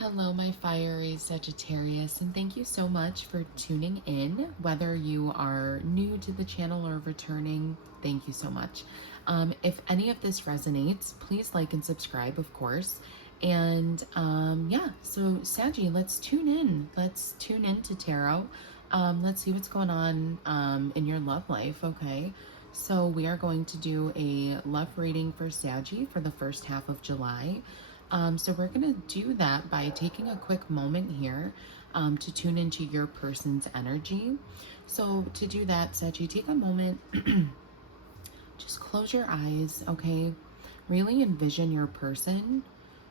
Hello, my fiery Sagittarius, and thank you so much for tuning in. Whether you are new to the channel or returning, thank you so much. If any of this resonates, please like and subscribe, of course. And yeah, so Saggy, let's tune in. Let's tune into tarot. Let's see what's going on in your love life, okay? So we are going to do a love reading for Saggy for the first half of July. So we're going to do that by taking a quick moment here to tune into your person's energy. So to do that, Sachi, take a moment, just close your eyes, okay? Really envision your person.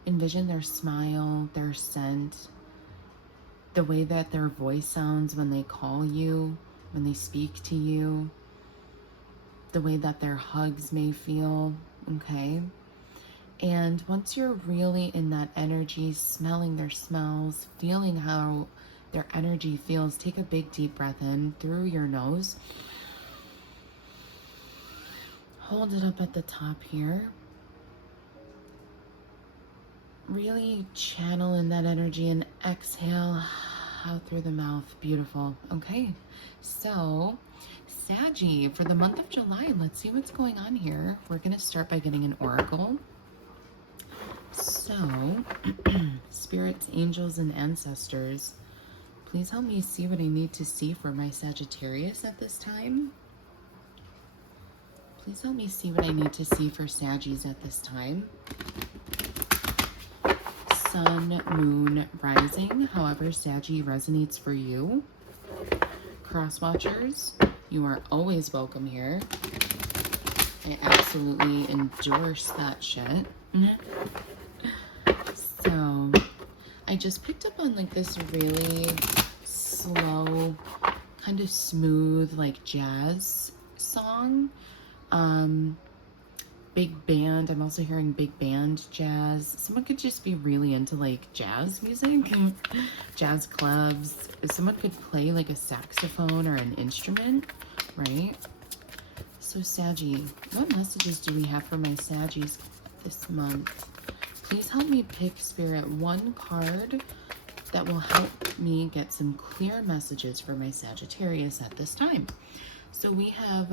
Envision their smile, their scent, the way that their voice sounds when they call you, when they speak to you, the way that their hugs may feel, okay? And once you're really in that energy, smelling their smells, feeling how their energy feels, take a big deep breath in through your nose. Hold it up at the top here. Really channel in that energy and exhale out through the mouth. Beautiful. Okay, so Saggy, for the month of July, let's see what's going on here. We're going to start by getting an oracle. So, spirits, angels, and ancestors, please help me see what I need to see for my Sagittarius at this time. Please help me see what I need to see for Saggies at this time. Sun, moon, rising, however Saggy resonates for you. Cross watchers, you are always welcome here. I absolutely endorse that shit. So, I just picked up on like this really slow, kind of smooth, like jazz song. Big band. I'm also hearing big band jazz. Someone could just be really into like jazz music, jazz clubs. Someone could play like a saxophone or an instrument, right? So Saggy, what messages do we have for my Saggies this month? Please help me pick, Spirit, one card that will help me get some clear messages for my Sagittarius at this time. So we have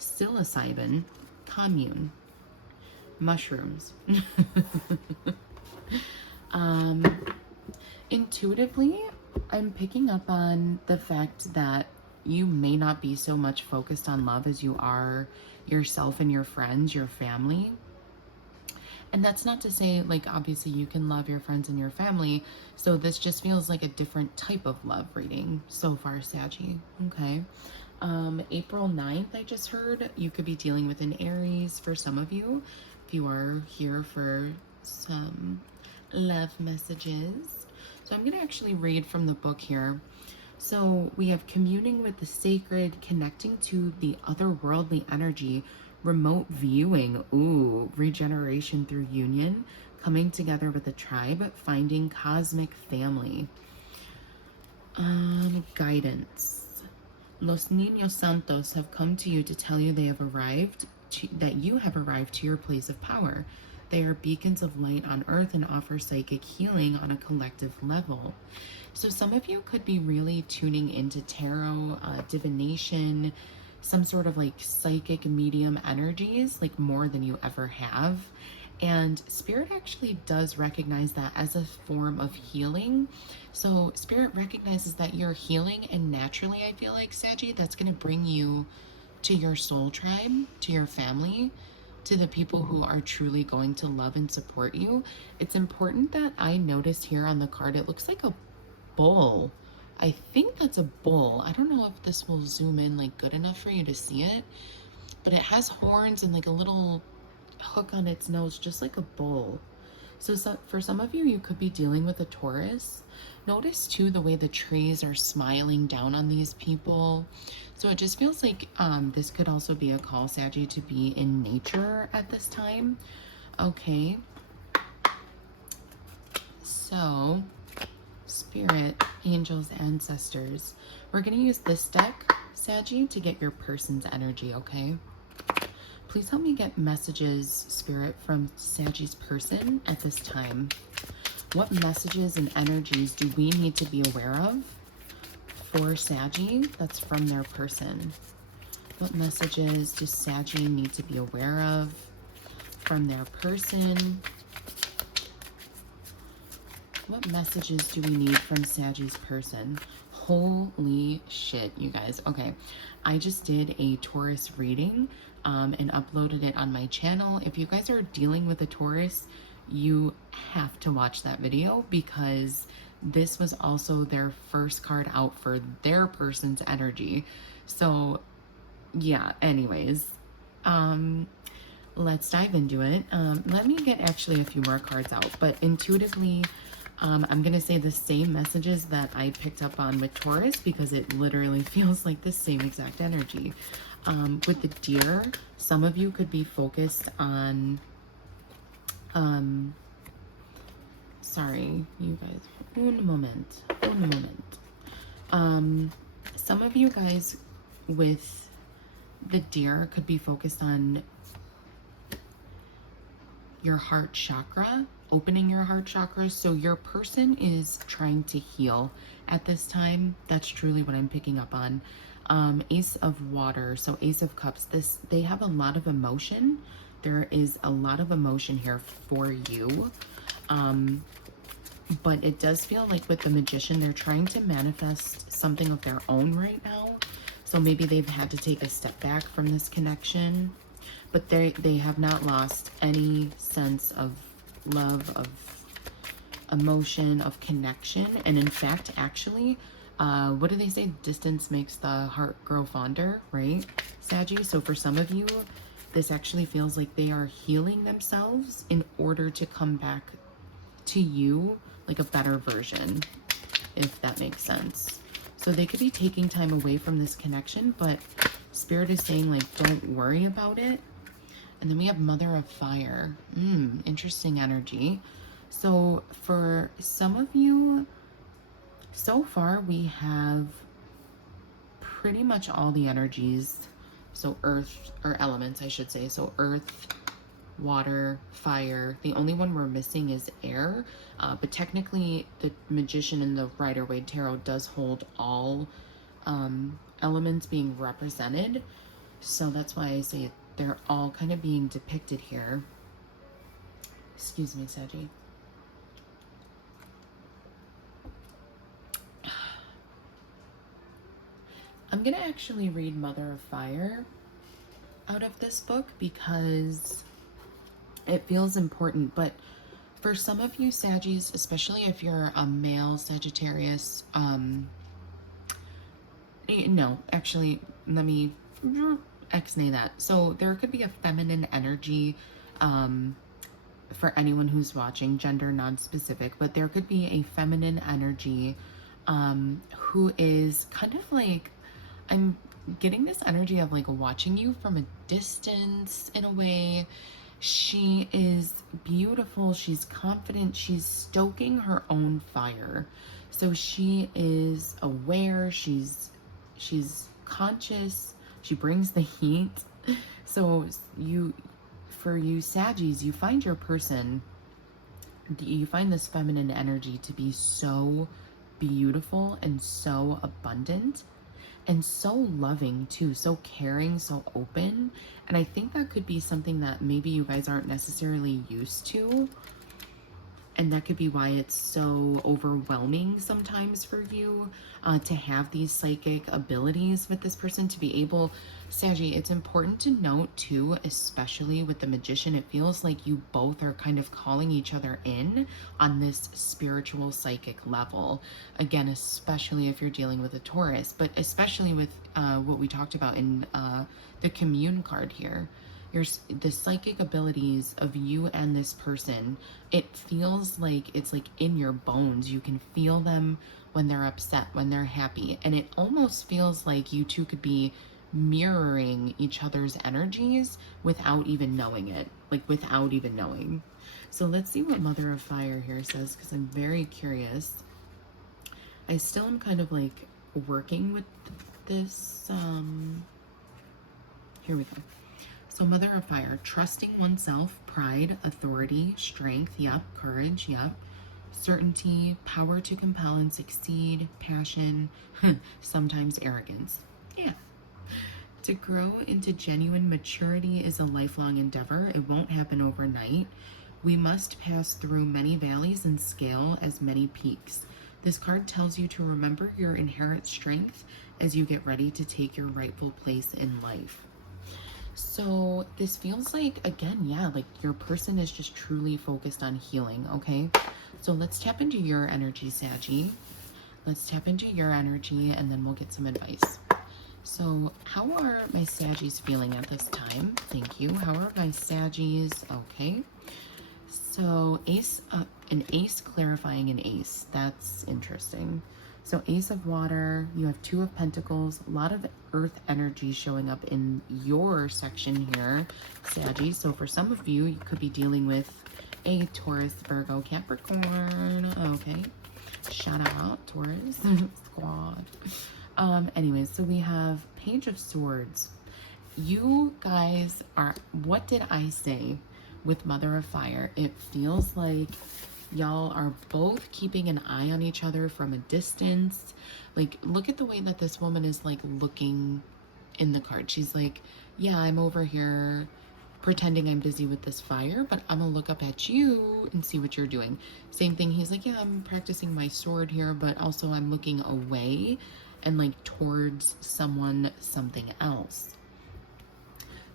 psilocybin, commune, mushrooms. Intuitively, I'm picking up on the fact that you may not be so much focused on love as you are yourself and your friends, your family. And that's not to say, like, obviously you can love your friends and your family. So this just feels like a different type of love reading so far, Saggy. Okay. April 9th, I just heard, you could be dealing with an Aries for some of you. If you are here for some love messages. So I'm going to actually read from the book here. So we have communing with the sacred, connecting to the otherworldly energy, remote viewing, ooh, regeneration through union, coming together with a tribe, finding cosmic family. Guidance. Los Niños Santos have come to you to tell you they have arrived, that you have arrived to your place of power. They are beacons of light on earth and offer psychic healing on a collective level. So some of you could be really tuning into tarot, divination, some sort of like psychic medium energies, like more than you ever have. And Spirit actually does recognize that as a form of healing. So Spirit recognizes that you're healing, and naturally, I feel like, Saggy, that's going to bring you to your soul tribe, to your family, to the people who are truly going to love and support you. It's important that I notice here on the card, it looks like a bull. I think that's a bull. I don't know if this will zoom in like good enough for you to see it, but it has horns and like a little hook on its nose, just like a bull. So for some of you, you could be dealing with a Taurus. Notice too the way the trees are smiling down on these people. So it just feels like this could also be a call, Saggy, to be in nature at this time. Okay. So Spirit, angels, ancestors. We're going to use this deck, Saggy, to get your person's energy, okay? Please help me get messages, Spirit, from Saggy's person at this time. What messages and energies do we need to be aware of for Saggy? That's from their person. What messages does Saggy need to be aware of from their person? What messages do we need from Saggy's person? Holy shit, you guys. Okay, I just did a Taurus reading and uploaded it on my channel. If you guys are dealing with a Taurus, you have to watch that video because this was also their first card out for their person's energy. So yeah, anyways, let's dive into it. Let me get actually a few more cards out, but intuitively, I'm going to say the same messages that I picked up on with Taurus because it literally feels like the same exact energy. With the deer, some of you could be focused on, sorry, you guys, un moment. Some of you guys with the deer could be focused on your heart chakra, opening your heart chakra. So your person is trying to heal at this time. That's truly what I'm picking up on. Ace of water, so Ace of cups, they have a lot of emotion. There is a lot of emotion here for you. But it does feel like with the magician, they're trying to manifest something of their own right now. So maybe they've had to take a step back from this connection, but they have not lost any sense of love, of emotion, of connection. And in fact, actually, what do they say? Distance makes the heart grow fonder, right, Saggy? So for some of you, this actually feels like they are healing themselves in order to come back to you like a better version, if that makes sense. So they could be taking time away from this connection, but Spirit is saying, like, don't worry about it. And then we have Mother of Fire. Interesting energy. So for some of you, so far we have pretty much all the energies. So earth, or elements, I should say. So earth, water, fire. The only one we're missing is air. But technically, the Magician in the Rider-Waite Tarot does hold all elements being represented. So that's why I say they're all kind of being depicted here. Excuse me, Saggy. I'm going to actually read Mother of Fire out of this book because it feels important. But for some of you Saggies, especially if you're a male Sagittarius, no, actually, let me X-nay that. So there could be a feminine energy for anyone who's watching, gender non-specific, but there could be a feminine energy who is kind of like, I'm getting this energy of like watching you from a distance in a way. She is beautiful, she's confident, she's stoking her own fire. So she is aware, she's conscious, she brings the heat. So for you Saggies, you find your person, you find this feminine energy to be so beautiful and so abundant and so loving too, so caring, so open. And I think that could be something that maybe you guys aren't necessarily used to. And that could be why it's so overwhelming sometimes for you to have these psychic abilities with this person, to be able, Saggy, it's important to note too, especially with the Magician, it feels like you both are kind of calling each other in on this spiritual psychic level. Again, especially if you're dealing with a Taurus, but especially with what we talked about in the commune card here. The psychic abilities of you and this person, it feels like it's like in your bones. You can feel them when they're upset, when they're happy, and it almost feels like you two could be mirroring each other's energies without even knowing it, like without even knowing. So let's see what Mother of Fire here says, because I'm very curious. I still am kind of like working with this. Here we go. So Mother of Fire, trusting oneself, pride, authority, strength, yep, courage, yep. certainty, power to compel and succeed, passion, sometimes arrogance. Yeah. To grow into genuine maturity is a lifelong endeavor. It won't happen overnight. We must pass through many valleys and scale as many peaks. This card tells you to remember your inherent strength as you get ready to take your rightful place in life. So this feels like, again, yeah, like your person is just truly focused on healing, okay? So let's tap into your energy, Saggy. Let's tap into your energy and then we'll get some advice. So how are my Saggies feeling at this time? Thank you. How are my Saggies? Okay. So an ace clarifying an ace. That's interesting. So Ace of Water, you have Two of Pentacles, a lot of earth energy showing up in your section here, Saggy. So for some of you, you could be dealing with a Taurus, Virgo, Capricorn. Okay. Shout out, Taurus squad. Anyways, so we have Page of Swords. You guys are, what did I say with Mother of Fire? It feels like y'all are both keeping an eye on each other from a distance. Like, look at the way that this woman is like looking in the card. She's like, yeah, I'm over here pretending I'm busy with this fire, but I'm gonna look up at you and see what you're doing. Same thing, he's like, yeah, I'm practicing my sword here, but also I'm looking away and like towards someone, something else.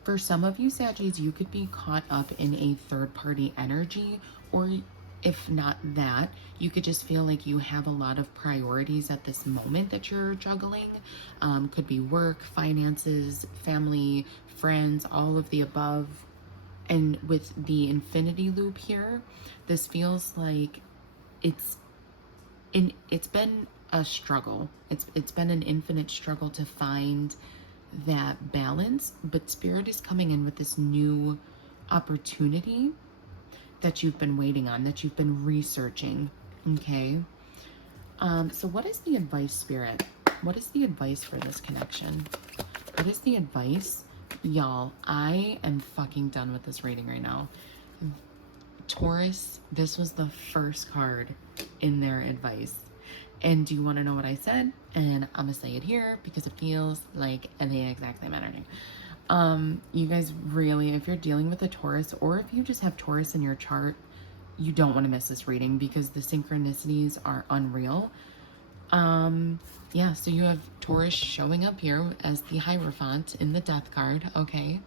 For some of you Saggies, you could be caught up in a third-party energy, or if not that, you could just feel like you have a lot of priorities at this moment that you're juggling. Could be work, finances, family, friends, all of the above. And with the infinity loop here, this feels like it's been a struggle. It's been an infinite struggle to find that balance, but Spirit is coming in with this new opportunity that you've been waiting on, that you've been researching. Okay. So what is the advice, Spirit? What is the advice for this connection? What is the advice? Y'all, I am fucking done with this reading right now. Taurus, this was the first card in their advice. And do you want to know what I said? And I'm gonna say it here because it feels like the exact same energy. You guys really, if you're dealing with a Taurus, or if you just have Taurus in your chart, you don't want to miss this reading because the synchronicities are unreal. Yeah, so you have Taurus showing up here as the Hierophant in the Death card, okay?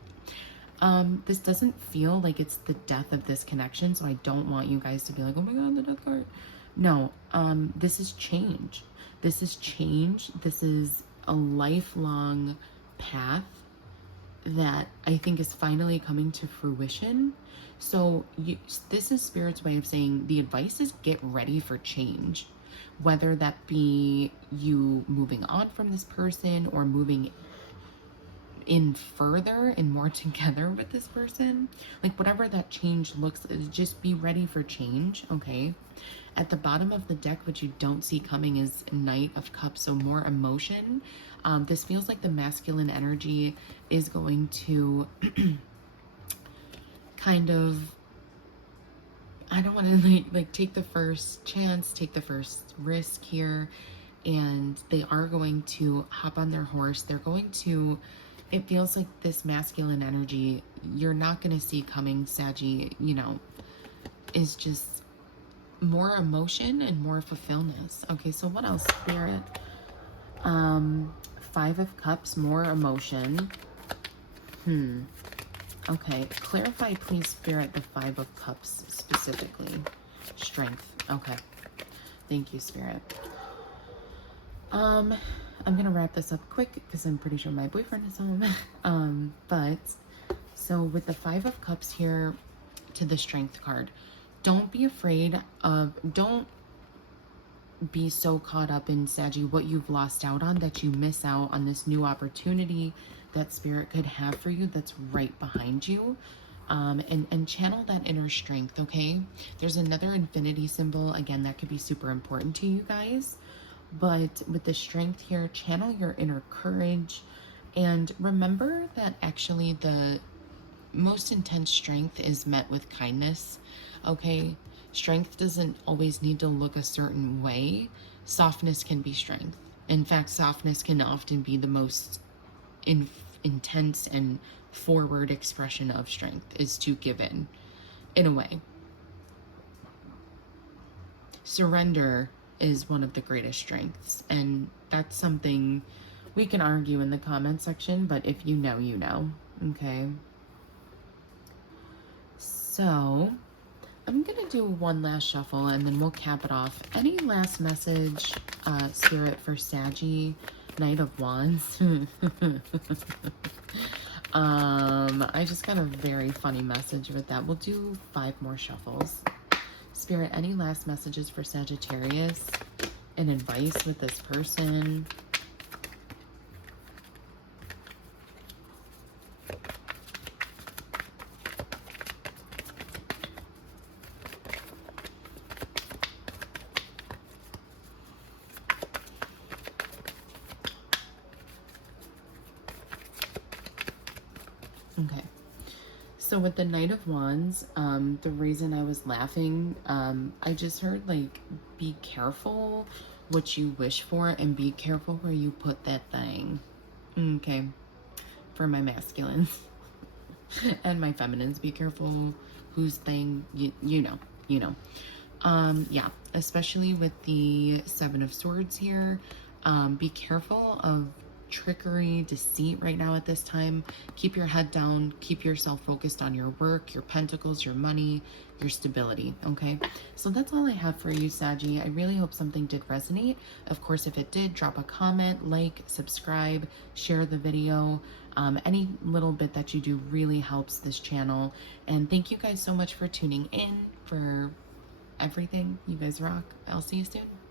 This doesn't feel like it's the death of this connection, so I don't want you guys to be like, oh my god, the Death card. No, this is change. This is change. This is a lifelong path that I think is finally coming to fruition. So this is Spirit's way of saying the advice is get ready for change. Whether that be you moving on from this person or moving in further and more together with this person, like whatever that change looks, just be ready for change, okay? At the bottom of the deck, what you don't see coming is Knight of Cups, so more emotion. This feels like the masculine energy is going to kind of, I don't want to like take the first chance, take the first risk here, and they are going to hop on their horse. They're going to, it feels like this masculine energy you're not going to see coming, Saggy, you know, is just more emotion and more fulfillment. Okay, so what else, Spirit? Five of Cups, more emotion. Okay, clarify please, Spirit, the Five of Cups specifically. Strength. Okay, thank you, Spirit. I'm gonna wrap this up quick because I'm pretty sure my boyfriend is home. But so with the Five of Cups here to the Strength card, don't be afraid of, don't be so caught up in, Saggy, what you've lost out on that you miss out on this new opportunity that Spirit could have for you that's right behind you. And channel that inner strength, okay? There's another infinity symbol, again, that could be super important to you guys. But with the strength here, channel your inner courage. And remember that actually the most intense strength is met with kindness, okay? Strength doesn't always need to look a certain way. Softness can be strength. In fact, softness can often be the most intense and forward expression of strength, is to give in a way. Surrender is one of the greatest strengths, and that's something we can argue in the comment section, but if you know, you know. Okay. So I'm gonna do one last shuffle and then we'll cap it off. Any last message, Spirit, for Saggy, Knight of Wands? I just got a very funny message with that. We'll do 5 more shuffles. Spirit, any last messages for Sagittarius and advice with this person? Okay, so with the Knight of Wands, the reason I was laughing, I just heard, like, be careful what you wish for and be careful where you put that thing. Okay, for my masculines. And my feminines, be careful whose thing, you know. Yeah, especially with the 7 of Swords here. Be careful of trickery, deceit right now at this time. Keep your head down. Keep yourself focused on your work, your pentacles, your money, your stability, okay? So that's all I have for you, Saggy. I really hope something did resonate. Of course, if it did, drop a comment, like, subscribe, share the video. Any little bit that you do really helps this channel. And thank you guys so much for tuning in, for everything. You guys rock. I'll see you soon.